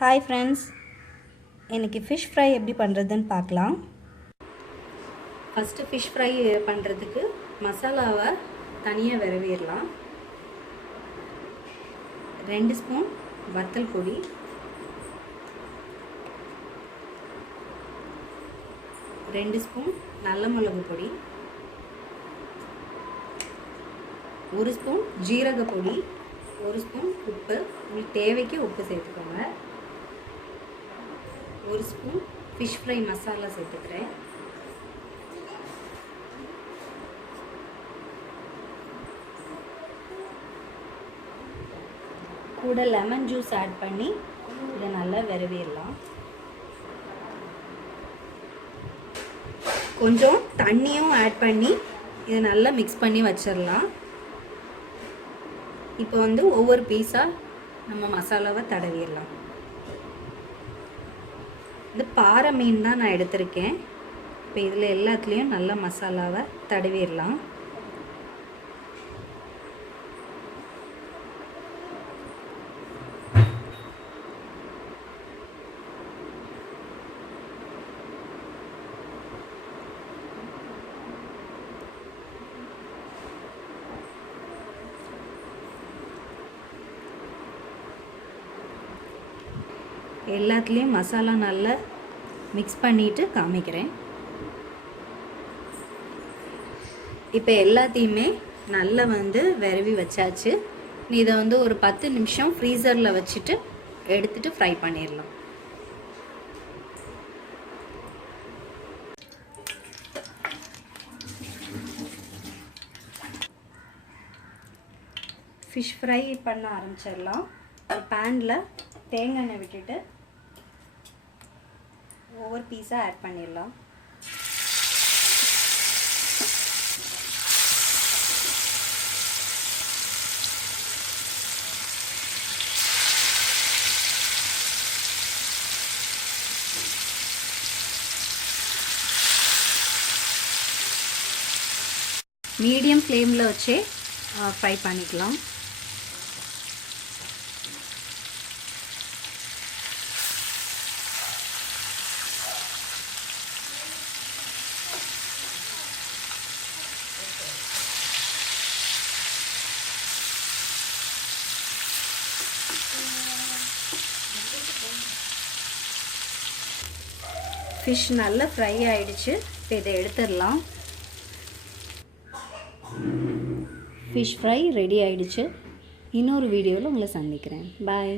Hi friends, இன்றைக்கி fish fry எப்படி பண்ணுறதுன்னு பார்க்கலாம். ஃபஸ்ட்டு ஃபிஷ் ஃப்ரை பண்ணுறதுக்கு மசாலாவை தனியாக விரவிடலாம். 2 ஸ்பூன் வத்தல் பொடி, 2 ஸ்பூன் நல்ல மிளகு பொடி, 1 ஸ்பூன் ஜீரக பொடி, 1 ஸ்பூன் உப்பு, உங்களுக்கு தேவைக்கு உப்பு சேர்த்துக்கோங்க. 1 ஸ்பூன் ஃபிஷ் ஃப்ரை மசாலா சேர்த்துக்கிறேன். கூட லெமன் ஜூஸ் ஆட் பண்ணி இதை நல்லா விரவிடலாம். கொஞ்சம் தண்ணியும் ஆட் பண்ணி இதை நல்லா மிக்ஸ் பண்ணி வச்சிடலாம். இப்போ ஒவ்வொரு பீஸாக நம்ம மசாலாவை தடவிடலாம். இந்த பாறை மீன் தான் நான் எடுத்திருக்கேன். இப்போ இதில் எல்லாத்துலேயும் நல்லா மசாலாவை தடவிடலாம். எல்லாத்துலேயும் மசாலா நல்லா மிக்ஸ் பண்ணிவிட்டு காமிக்கிறேன். இப்போ எல்லாத்தையுமே நல்லா விரவி வச்சாச்சு. இதை ஒரு 10 நிமிஷம் ஃப்ரீசரில் வச்சுட்டு எடுத்துகிட்டு ஃப்ரை பண்ணிடலாம். ஃபிஷ் ஃப்ரை பண்ண ஆரம்பிச்சிடலாம். ஒரு பேனில் தேங்காய் எண்ணெய் விட்டுட்டு ஒவ்வொரு பீஸாக ஆட் பண்ணிடலாம். மீடியம் ஃப்ளேமில் வச்சே ஃப்ரை பண்ணிக்கலாம். ஃபிஷ் நல்லா ஃப்ரை ஆகிடுச்சு. இப்போ இதை எடுத்துடலாம். ஃபிஷ் ஃப்ரை ரெடி ஆகிடுச்சு. இன்னொரு வீடியோவில் உங்களை சந்திக்கிறேன். பாய்.